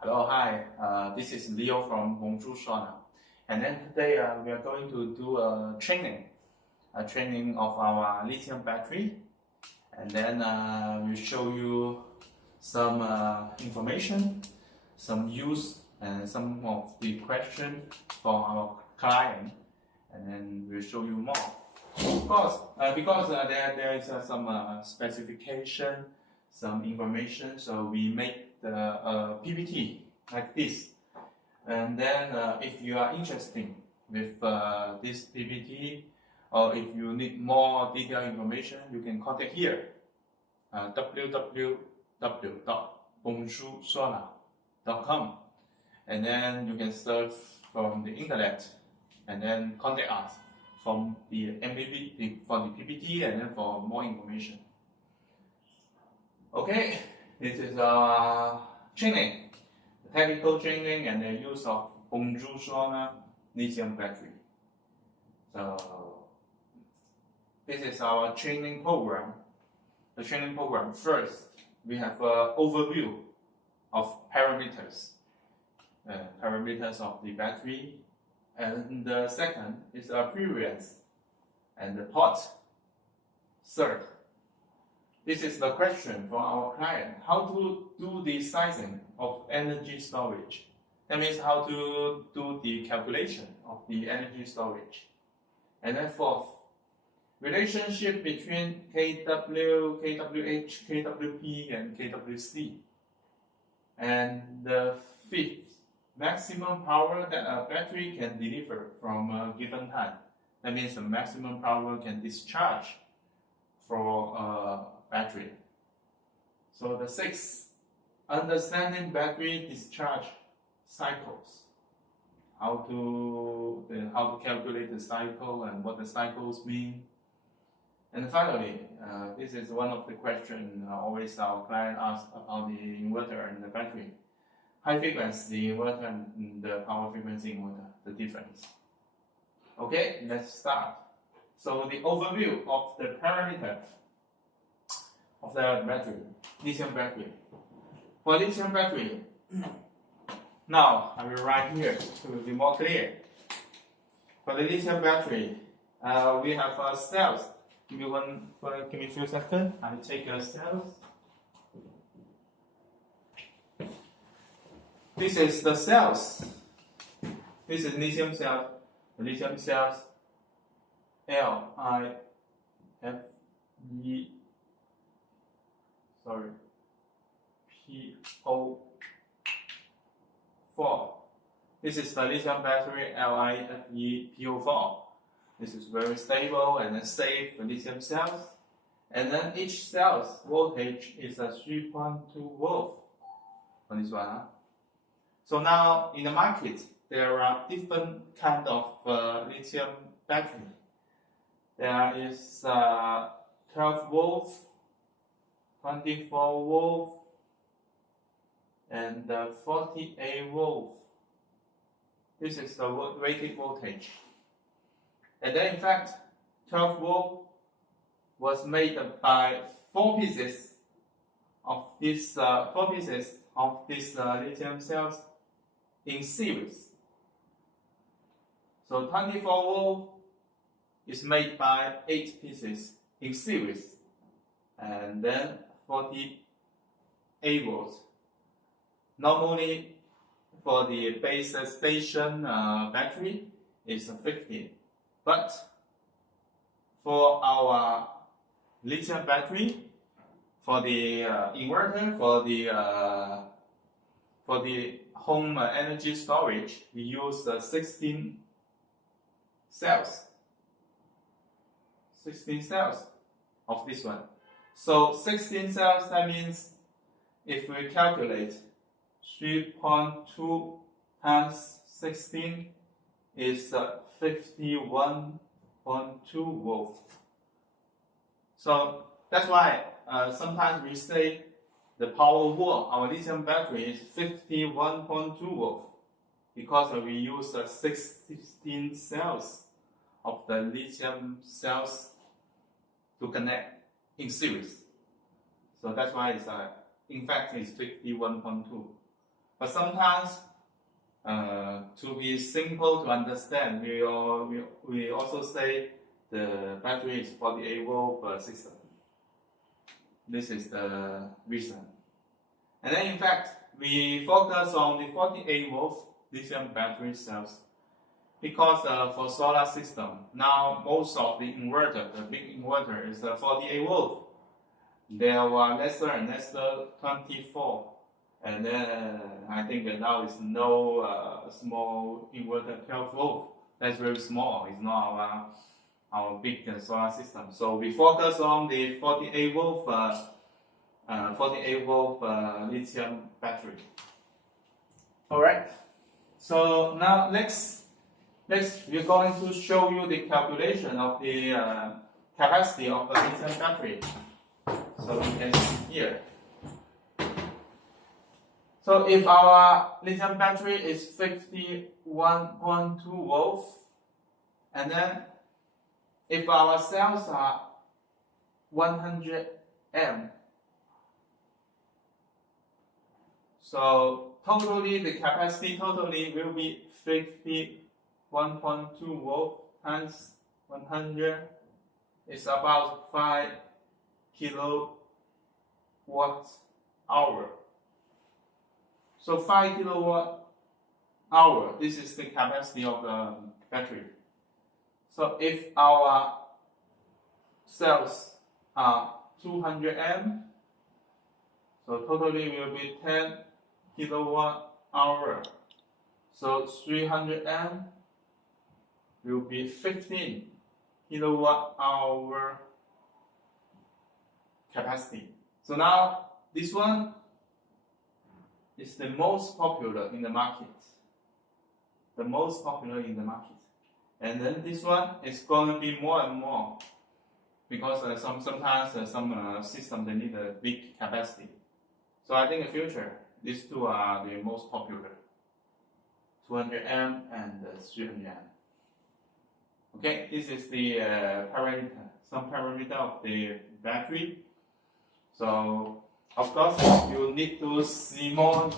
Hello, hi. This is Leo from BONJOUR SOLAR, and then today we are going to do a training of our lithium battery, and then we'll show you some information, some use, and some of the questions for our client, and then we'll show you more. Of course, because there is some specification, some information, so we make the PPT like this. And then if you are interested with this PPT, or if you need more detailed information, you can contact here, www.bonjoursolar.com, and then you can search from the internet and then contact us from the MPP, for the PPT, and then for more information. Okay, this is our training, technical training and the use of BONJOUR SOLAR lithium battery. So this is our training program. The training program, first we have an overview of parameters of the battery, and the second is appearance and the part. Third, this is the question for our client: how to do the sizing of energy storage. That means how to do the calculation of the energy storage. And then fourth, relationship between kW, kWh, kWp, and kWc. And the fifth, maximum power that a battery can deliver from a given time. That means the maximum power can discharge for a battery. So the sixth, understanding battery discharge cycles. How to calculate the cycle and what the cycles mean. And finally, this is one of the questions always our client asks about the inverter and the battery. High frequency inverter and the power frequency inverter, the difference. Okay, let's start. So the overview of the parameter of the battery, lithium battery. For lithium battery, now I will write here to be more clear. For the lithium battery, we have cells. Give me a few seconds. I will take cells. This is the cells. This is lithium cells. The lithium cells, PO4. This is the lithium battery, LiFePO4. This is very stable and safe for lithium cells. And then each cell's voltage is a 3.2 volt on this one. So now in the market, there are different kind of lithium battery. There is 12 volt, 24 volt, and 48 volt. This is the rated voltage. And then in fact, 12 volt was made by 4 pieces of this lithium cells in series. So 24 volt is made by 8 pieces in series, and then 48 volts. Normally, for the base station battery is 50, but for our lithium battery, for the inverter, for the home energy storage, we use 16 cells. 16 cells of this one. So 16 cells, that means if we calculate 3.2 times 16 is 51.2 volts. So that's why sometimes we say the power wall, our lithium battery, is 51.2 volts because we use 16 cells of the lithium cells to connect in series. So that's why it's in fact it's 51.2. But sometimes, to be simple to understand, we also say the battery is 48 volt system. This is the reason. And then in fact, we focus on the 48 volt lithium battery cells because for solar system, now most of the inverter, the big inverter is 48 volt. There were lesser and lesser 24. And then I think now it's no small inverter 12 volt. That's very small. It's not our big solar system. So we focus on the 48 volt lithium battery. All right. So now next we're going to show you the calculation of the capacity of the lithium battery. So you can see here. So if our lithium battery is 51.2 volts, and then if our cells are 100 amp, so totally the capacity totally will be 51.2 volt times 100 is about 5 kilowatt hour. So 5 kilowatt hour, this is the capacity of the battery. So if our cells are 200 amp, so totally will be 10 kilowatt hour. So 300 amp will be 15 kilowatt hour capacity. So now this one is the most popular in the market. The most popular in the market. And then this one is going to be more and more because sometimes some system they need a big capacity. So I think in the future these two are the most popular. 200 amp and 300 amp. Okay, this is the some parameter of the battery. So of course, you need to see more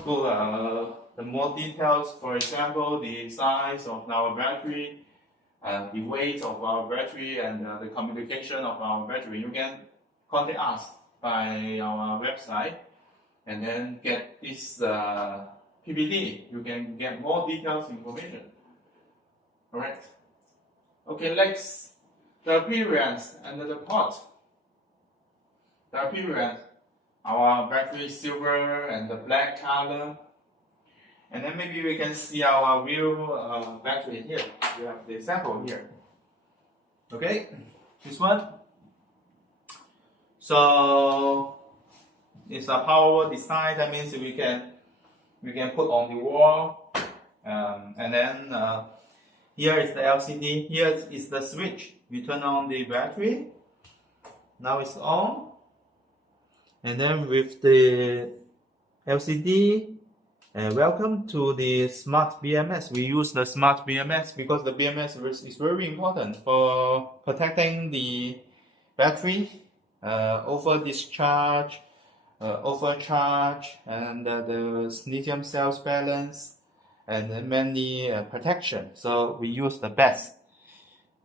the more details. For example, the size of our battery, the weight of our battery, and the communication of our battery. You can contact us by our website, and then get this PPT. You can get more details information. All right. Okay, next, the appearance and the port. The appearance. Our battery is silver and the black color. And then maybe we can see our real battery here. We have the sample here. Okay, this one. So it's a powerwall design. That means we can put on the wall. And then here is the LCD. Here is the switch. We turn on the battery. Now it's on. And then with the LCD, welcome to the smart BMS. We use the smart BMS because the BMS is very important for protecting the battery, over discharge, overcharge, and the lithium cells balance, and many protection. So we use the best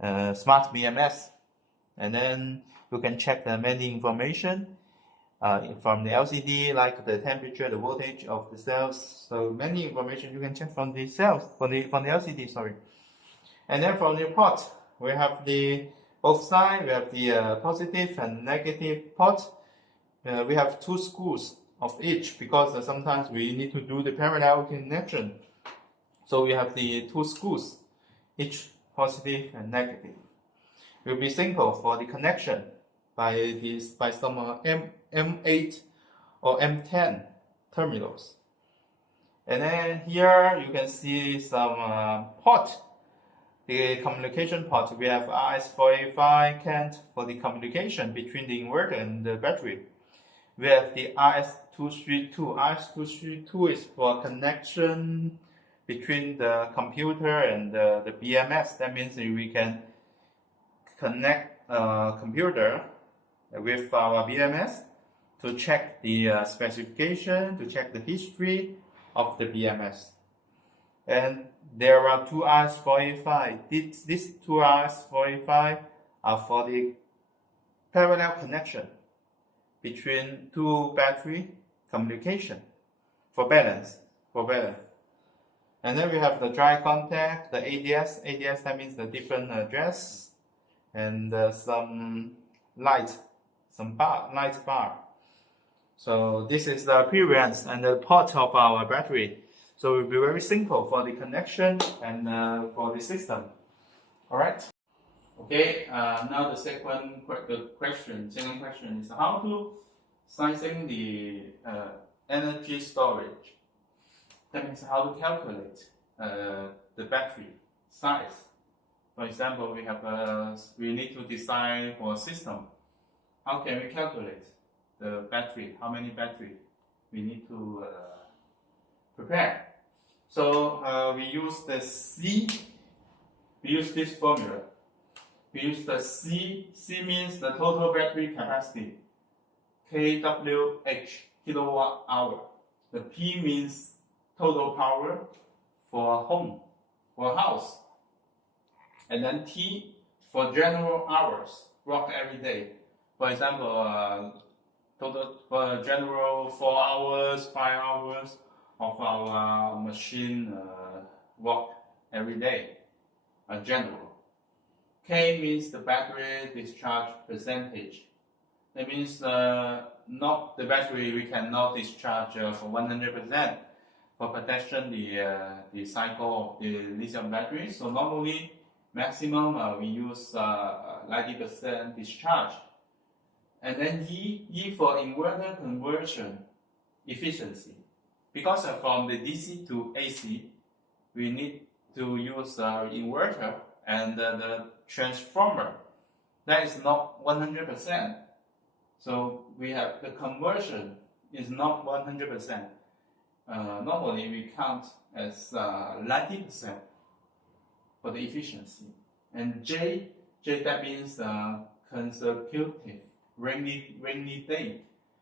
smart BMS, and then you can check the many information from the LCD, like the temperature, the voltage of the cells. So many information you can check from the cells, from the LCD, sorry. And then from the port, we have the both sides. We have the positive and negative port. We have 2 screws of each because sometimes we need to do the parallel connection. So we have the 2 screws, each positive and negative. It will be simple for the connection by some M8 or M10 terminals. And then here you can see some port, the communication port. We have RS485 CAN for the communication between the inverter and the battery. We have the RS232. RS232 is for connection between the computer and the BMS. That means we can connect a computer with our BMS to check the specification, to check the history, of the BMS. And there are 2R45. These 2R45 are for the parallel connection between two battery communication for balance. And then we have the dry contact, the ADS. ADS, that means the different address, and some light bar. So this is the appearance and the port of our battery. So it will be very simple for the connection and for the system. All right. Okay. Now the second question is how to sizing the energy storage. That means how to calculate the battery size. For example, we need to design for a system. How can we calculate the battery? How many battery we need to prepare? So we use the C. We use this formula. We use the C. C means the total battery capacity. kWh, kilowatt hour. The P means total power for a home, for a house. And then T for general hours, work every day. For example, total for general 4 hours, 5 hours of our machine work every day, general. K means the battery discharge percentage. That means not the battery we cannot discharge for 100% for protection the cycle of the lithium battery. So normally maximum we use 90% discharge. And then E for inverter conversion efficiency. Because from the DC to AC, we need to use inverter and the transformer. That is not 100%. So we have the conversion is not 100%. Normally we count as 90% for the efficiency. And J that means consecutive rainy day,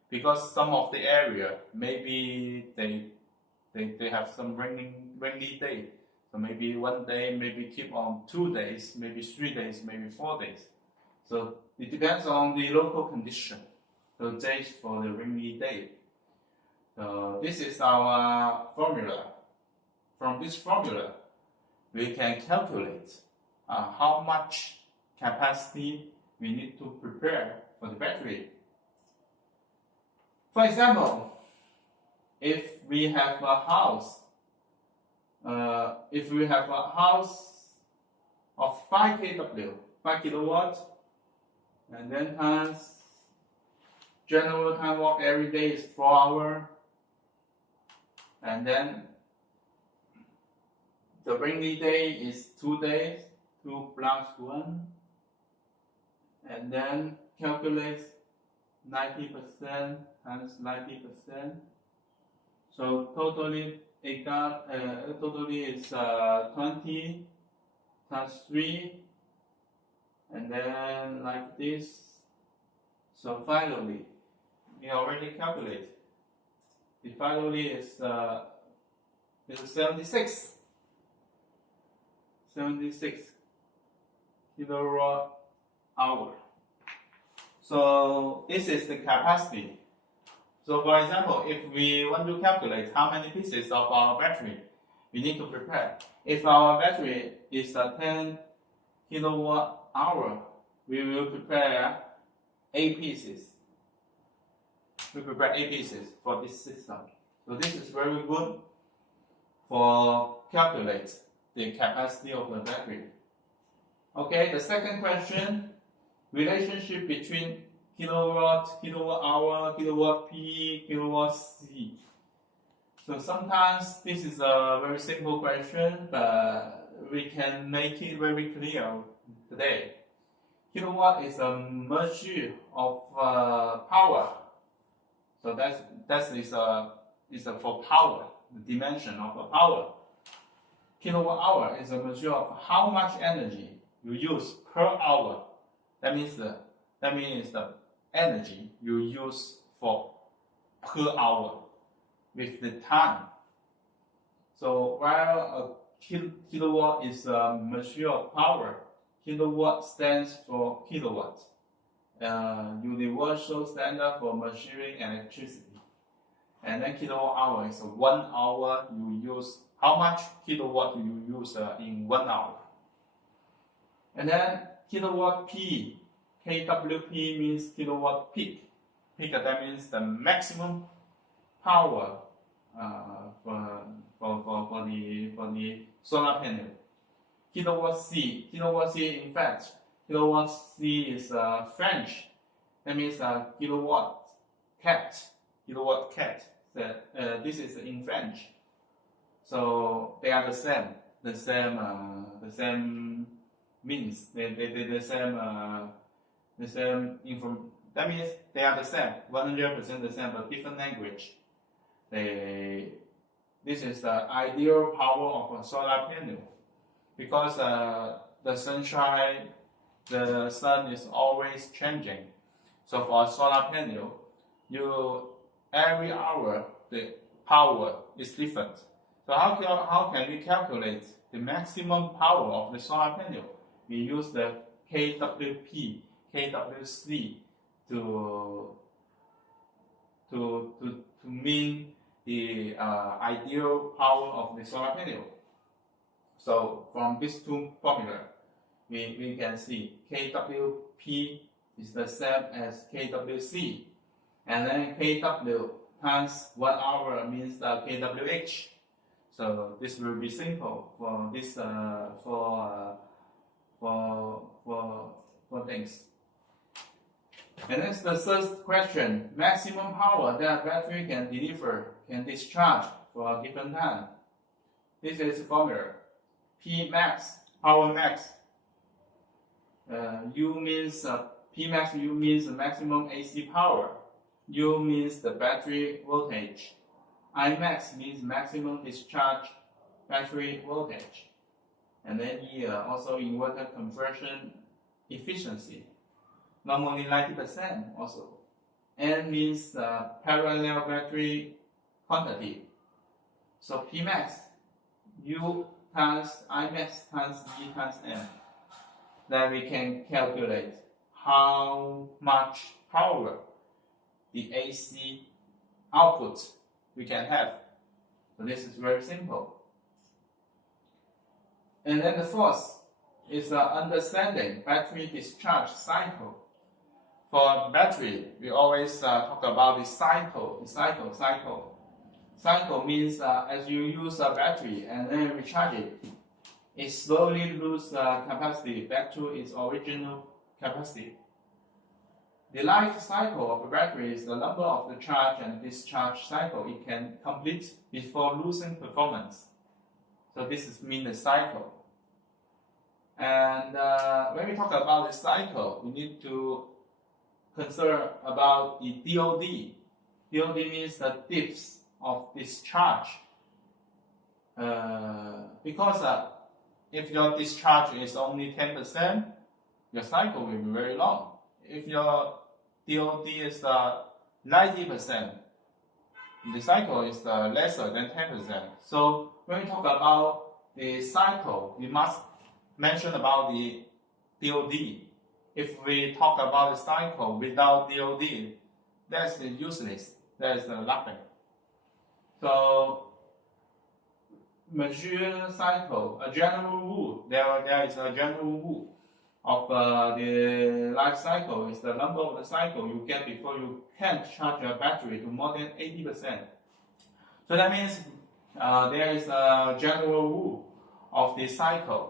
because some of the area maybe they have some rainy day. So maybe one day, maybe keep on 2 days, maybe 3 days, maybe 4 days. So it depends on the local condition. So J is for the rainy day. So this is our formula. From this formula, we can calculate how much capacity we need to prepare for the battery. For example, if we have a house, of 5 kW, 5 kilowatt, and then times general time work every day is 4 hours, and then the rainy day is 2 days, 2 plus 1, and then calculate 90% times 90%. So totally is 20 times 3, and then like this. So finally, we already calculate. The finally is 76 kilowatt hour. So this is the capacity. So for example, if we want to calculate how many pieces of our battery we need to prepare, if our battery is 10 kilowatt hour, we will prepare 8 pieces. We prepare 8 pieces for this system. So this is very good for calculate the capacity of the battery. Okay, the second question, relationship between kilowatt, kilowatt hour, kilowatt P, kilowatt C. So sometimes this is a very simple question, but we can make it very clear today. Kilowatt is a measure of power. So that is for power, the dimension of a power. Kilowatt hour is a measure of how much energy you use per hour. That means the energy you use for per hour with the time. So while a kilowatt is a measure of power, kilowatt stands for kilowatt, universal standard for measuring electricity. And then kilowatt hour is 1 hour you use. How much kilowatt do you use in 1 hour? And then kilowatt P, kWp means kilowatt peak. Peak, that means the maximum power for the solar panel. Kilowatt C in fact, kilowatt C is French. That means kilowatt cat. This is in French. So they are the same means. The same inform. That means they are the same, 100% the same, but different language. This is the ideal power of a solar panel, because the sunshine, the sun is always changing. So for a solar panel, every hour the power is different. So how can we calculate the maximum power of the solar panel? We use the kWp, kWc to mean the ideal power of the solar panel. So from these two formula, we can see kWp is the same as kWc, and then kW times 1 hour means kWh. So this will be simple for this for things. And that's the third question: maximum power that battery can discharge for a given time. This is the formula: P max, power max. U means P max. U means the maximum AC power. U means the battery voltage. I max means maximum discharge battery voltage. And then here also inverter conversion efficiency. Normally 90% also. N means parallel battery quantity. So P max, U times I max times V times N. Then we can calculate how much power the AC output we can have. So this is very simple. And then the fourth is understanding battery discharge cycle. For battery, we always talk about the cycle. Cycle means as you use a battery and then recharge it, it slowly loses capacity back to its original capacity. The life cycle of a battery is the number of the charge and discharge cycle it can complete before losing performance. So this is mean the cycle. And when we talk about the cycle, we need to consider about the DOD. DOD means the depth of discharge. Because if your discharge is only 10%, your cycle will be very long. If your DOD is 90%, the cycle is lesser than 10%. So when we talk about the cycle, we must mention about the DOD. If we talk about the cycle without DOD, that's useless. That's nothing. So measure cycle, a general rule. There is a general rule of the life cycle is the number of the cycle you get before you can charge your battery to more than 80%. So that means there is a general rule of the cycle.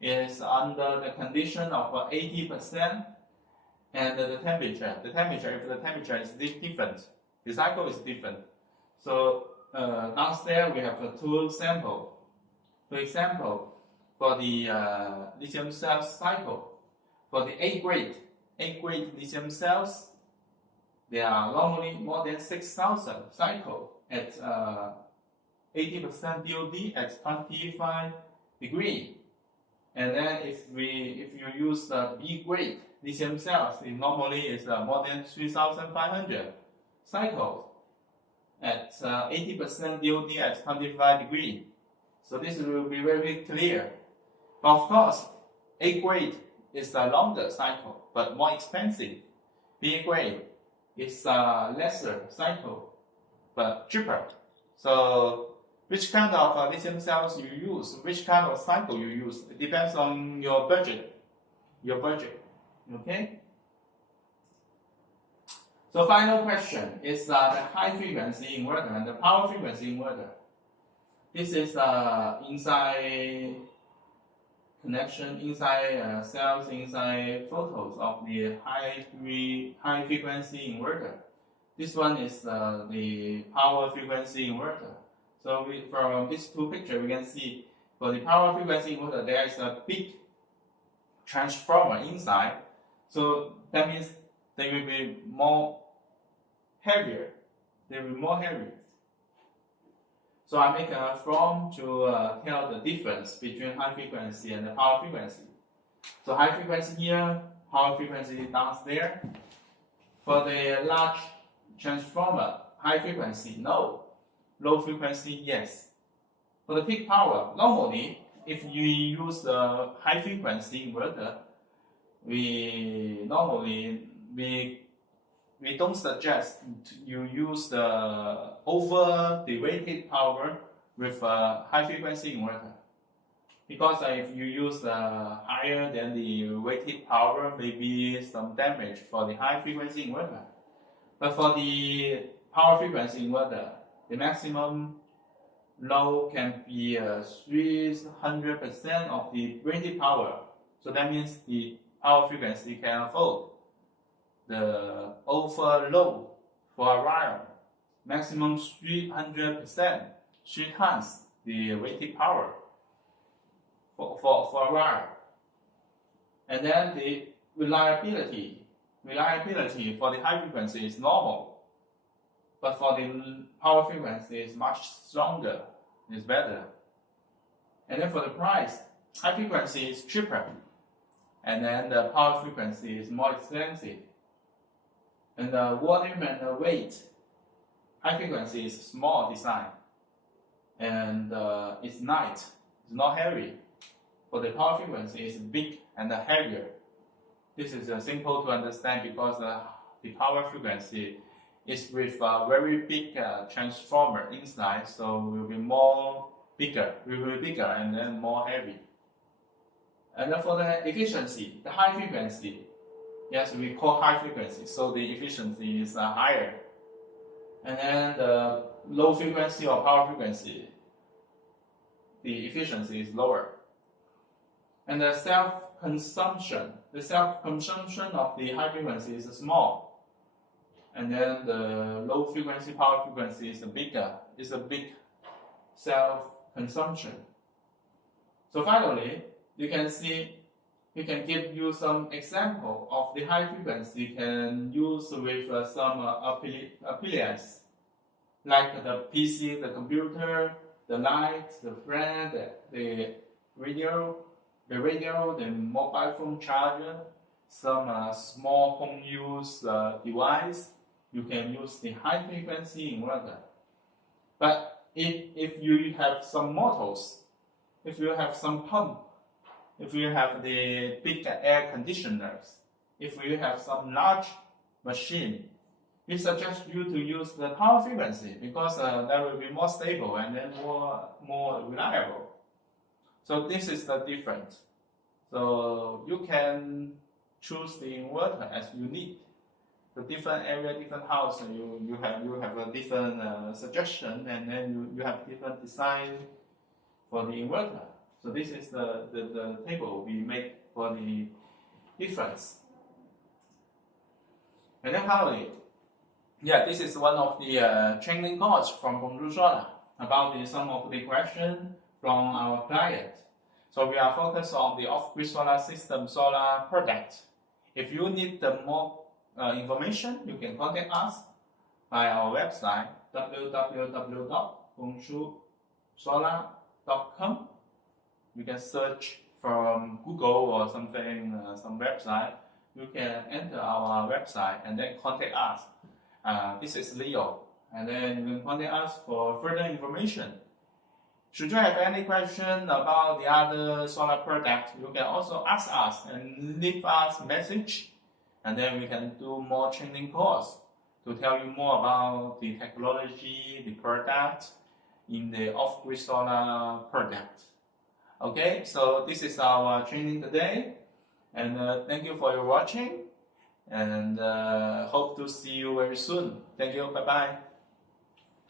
It is under the condition of 80% and the temperature. If the temperature is different, the cycle is different. So downstairs we have two samples. For example, for the lithium cell cycle, for the A grade lithium cells, there are normally more than 6,000 cycles at 80% DOD at 25 degrees. And then if you use the B grade lithium cells, it normally is more than 3,500 cycles at 80% DOD at 25 degrees. So this will be very clear. But of course, A grade is a longer cycle, but more expensive. B grade is a lesser cycle, but cheaper. So which kind of lithium cells you use, which kind of cycle you use, it depends on your budget. Okay? So final question is the high frequency inverter and the power frequency inverter. This is inside connection, inside cells, inside photos of the high frequency inverter. This one is the power frequency inverter. So from these two pictures, we can see for the power frequency inverter, there is a big transformer inside. So that means they will be more heavier. They will be more heavy. So I make a form to tell the difference between high frequency and the power frequency. So high frequency here, power frequency down there. For the large transformer, high frequency, no. Low frequency, yes. For the peak power, normally, if you use the high frequency inverter, we don't suggest you use the over the rated power with a high frequency inverter, because if you use higher than the rated power, maybe some damage for the high frequency inverter. But for the power frequency inverter, the maximum load can be 300% of the rated power. So that means the power frequency can afford the overload for a while. Maximum 300%, 3 times the rated power for a while. And then the reliability for the high frequency is normal, but for the power frequency is much stronger, is better. And then for the price, high frequency is cheaper, and then the power frequency is more expensive. And the volume and the weight, high frequency is small design, and it's light, it's not heavy. For the power frequency, it's big and heavier. This is simple to understand because the power frequency is with a very big transformer inside, so will be bigger and then more heavy. And then for the efficiency, the high frequency, yes, we call high frequency, so the efficiency is higher. And then the low frequency or power frequency, the efficiency is lower. And the self-consumption of the high frequency is small. And then the low frequency, power frequency is bigger. It's a big self-consumption. So finally, you can see, we can give you some example of the high frequency you can use with some appliance, like the PC, the computer, the light, the fan, the radio, the mobile phone charger, some small home use device. You can use the high frequency inverter. But if you have some motors, if you have some pump, if you have the big air conditioners, if you have some large machine, we suggest you to use the power frequency because that will be more stable and then more reliable. So this is the difference. So you can choose the inverter as you need. The different area, different house, you have a different suggestion, and then you have different design for the inverter. So this is the table we make for the difference. And then finally, this is one of the training course from Bonjour Solar about some of the questions from our client. So we are focused on the off-grid solar system solar product. If you need more information, you can contact us by our website www.bonjoursolar.com. You can search from Google or something, some website. You can enter our website and then contact us. This is Leo, and then you can contact us for further information. Should you have any question about the other solar product, you can also ask us and leave us a message, and then we can do more training course to tell you more about the technology, the product in the off-grid solar product. Okay, so this is our training today, and thank you for your watching, and hope to see you very soon. Thank you, bye-bye.